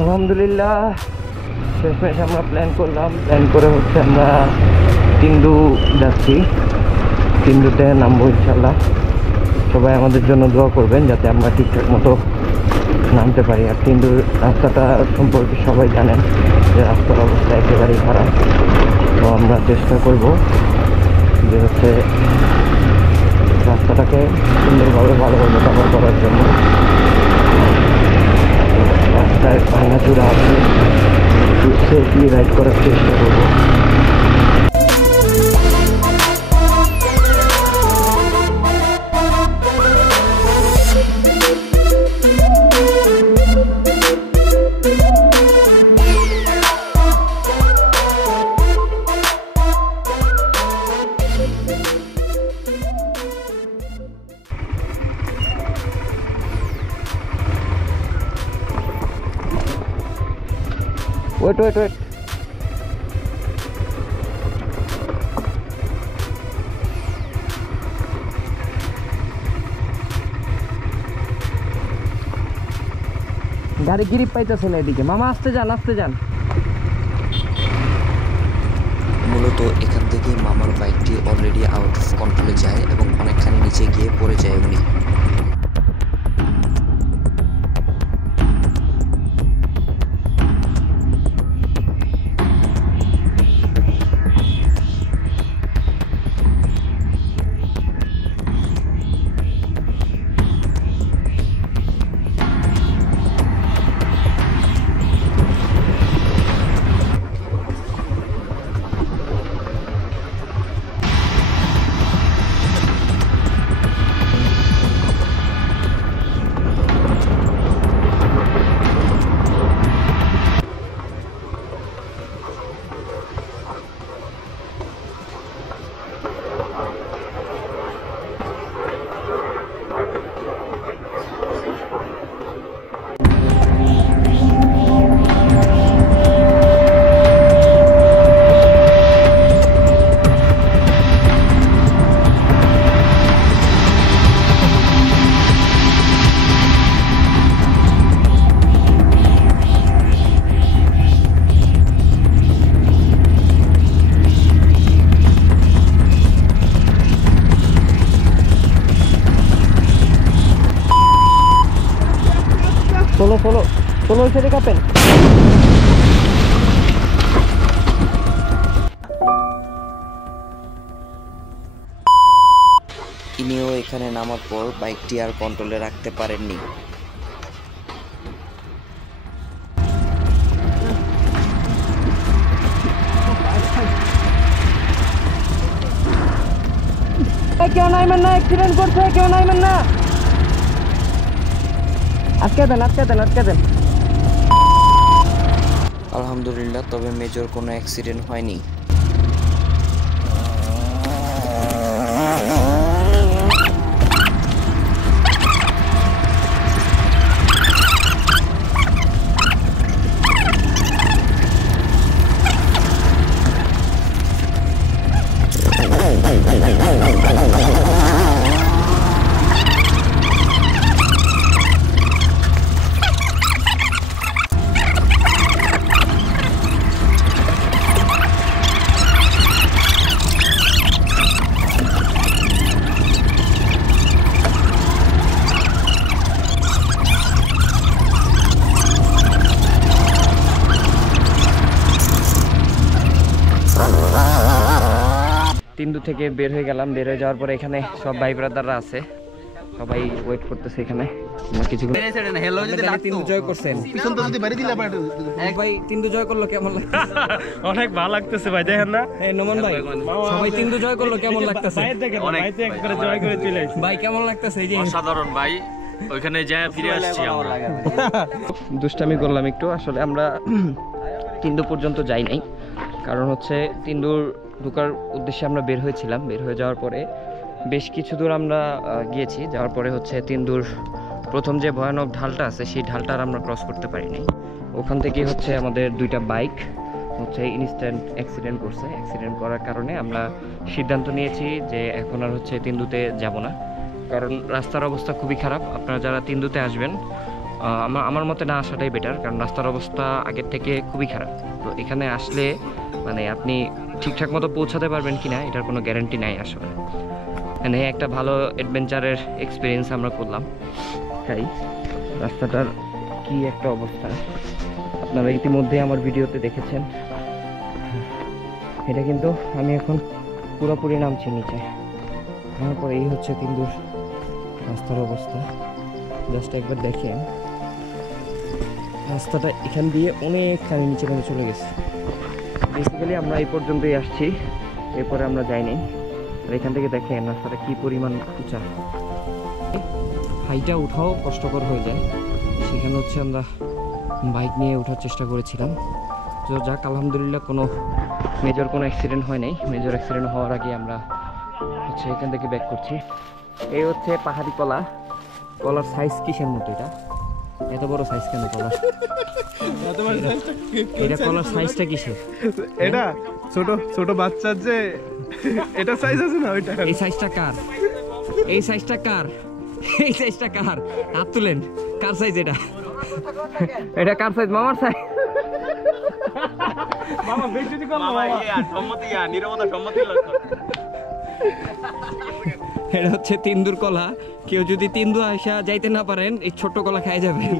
আলহামদুলিল্লাহ শেষমেশ আমরা প্ল্যান করে হচ্ছে আমরা তিন্দু যাচ্ছি। তিন্দুতে নামবো ইনশাল্লাহ। সবাই আমাদের জন্য দোয়া করবেন যাতে আমরা ঠিকঠাক মতো নামতে পারি। আর তিন্দুর রাস্তাটা সম্পর্কে সবাই জানেন যে রাস্তার অবস্থা একেবারেই খারাপ। তো আমরা চেষ্টা করব যে হচ্ছে রাস্তাটাকে সুন্দরভাবে ভালোভাবে ব্যবহার করার জন্য। রাস্তায় ভাঙাচুরা আছে, একটু সেফলি রাইড করার চেষ্টা করবো। Wait. গাড়ি গ্রিপ পাইতেছে না এদিকে। মামা আসতে যান। মূলত এখান থেকে মামার বাইকটি অলরেডি আউট অফ কন্ট্রোলে যায় এবং অনেকখানি নিচে গিয়ে পড়ে যায় উনি। Solo ese kapen. ইনিও এখানে নামার পর বাইকটি আর কন্ট্রোলে রাখতে পারেননি। কেউ নাইবেন না, অ্যাক্সিডেন্ট করছে, কেউ নাইবেন না। আটকে দেন। আলহামদুলিল্লাহ, তবে মেজর কোনো অ্যাক্সিডেন্ট হয়নি। তিন্দু থেকে বের হয়ে গেলাম। বের হয়ে যাওয়ার পরে এখানে সব ভাই ব্রাদাররা আছে, সবাই ওয়েট করতেছে এখানে। তিন্দু জয় করছেন ভাই, তিন্দু জয় করলো কেমন লাগছে? অনেক ভালো লাগতেছে ভাই, দেখেন না নমন ভাই, সবাই তিন্দু জয় করলো কেমন লাগতেছে? ভাই কেমন লাগতেছে? এই যে অসাধারণ ভাই, ওইখানে যায় ফিরে আসছি আমরা। দুষ্টামি করলাম একটু। আসলে আমরা তিন্দু পর্যন্ত যাই নাই, কারণ হচ্ছে তিন্দুর ঢোকার উদ্দেশ্যে আমরা বের হয়েছিলাম। বের হয়ে যাওয়ার পরে বেশ কিছু দূর আমরা গিয়েছি। যাওয়ার পরে হচ্ছে তিন্দুর প্রথম যে ভয়ানক ঢালটা আছে সেই ঢালটা আমরা ক্রস করতে পারিনি। ওখান থেকে হচ্ছে আমাদের দুইটা বাইক হচ্ছে ইনস্ট্যান্ট অ্যাক্সিডেন্ট করছে। অ্যাক্সিডেন্ট করার কারণে আমরা সিদ্ধান্ত নিয়েছি যে এখন আর হচ্ছে তিন্দুতে যাব না, কারণ রাস্তার অবস্থা খুবই খারাপ। আপনারা যারা তিন্দুতে আসবেন আমার মতে না আসাটাই বেটার, কারণ রাস্তার অবস্থা আগের থেকে খুবই খারাপ। তো এখানে আসলে মানে আপনি ঠিকঠাক মতো পৌঁছাতে পারবেন কি না এটার কোনো গ্যারান্টি নাই আসলে। মানে একটা ভালো অ্যাডভেঞ্চারের এক্সপিরিয়েন্স আমরা করলাম। তাই রাস্তাটার কি একটা অবস্থা আপনারা ইতিমধ্যে আমার ভিডিওতে দেখেছেন। এটা কিন্তু আমি এখন পুরোপুরি নামছি নিচে, তারপরে এই হচ্ছে তিন্দুর রাস্তার অবস্থা। জাস্ট একবার দেখেন, রাস্তাটা এখান দিয়ে অনেকখানি নিচে নেমে চলে গেছে। বেসিক্যালি আমরা এই পর্যন্তই আসছি, এরপরে আমরা যাইনি। আর এখান থেকে দেখেন রাস্তাটা কি পরিমাণ উঁচা, হাইটা উঠাও কষ্টকর হয়ে যায়। সেখানে হচ্ছে আমরা বাইক নিয়ে ওঠার চেষ্টা করেছিলাম। তো যাক, আলহামদুলিল্লাহ কোনো মেজর কোনো অ্যাক্সিডেন্ট হয় নাই। মেজর অ্যাক্সিডেন্ট হওয়ার আগে আমরা হচ্ছে এখান থেকে ব্যাক করছি। এই হচ্ছে পাহাড়ি কলা। কলার সাইজ কিসের মতো? এটা এত বড় সাইজ কেন কলার? এটা কলার সাইজটা কিসের? এটা ছোট ছোট বাচ্চার যে এটা সাইজ আছে না, ওইটা। এই সাইজটা কার? এই সাইজটা কার? এই সাইজটা কার? হাত তুলেন। কার সাইজ এটা? এটা কার সাইজ? মামার সাইজ। মামা বেশি যদি কম মামা সম্মতি নীরবতা সম্মতি লক্ষণ। এটা হচ্ছে তিন্দুর কলা। কেউ যদি তিন্দু আসা যাইতে না পারেন, এই ছোট্ট কলা খাই যাবেন।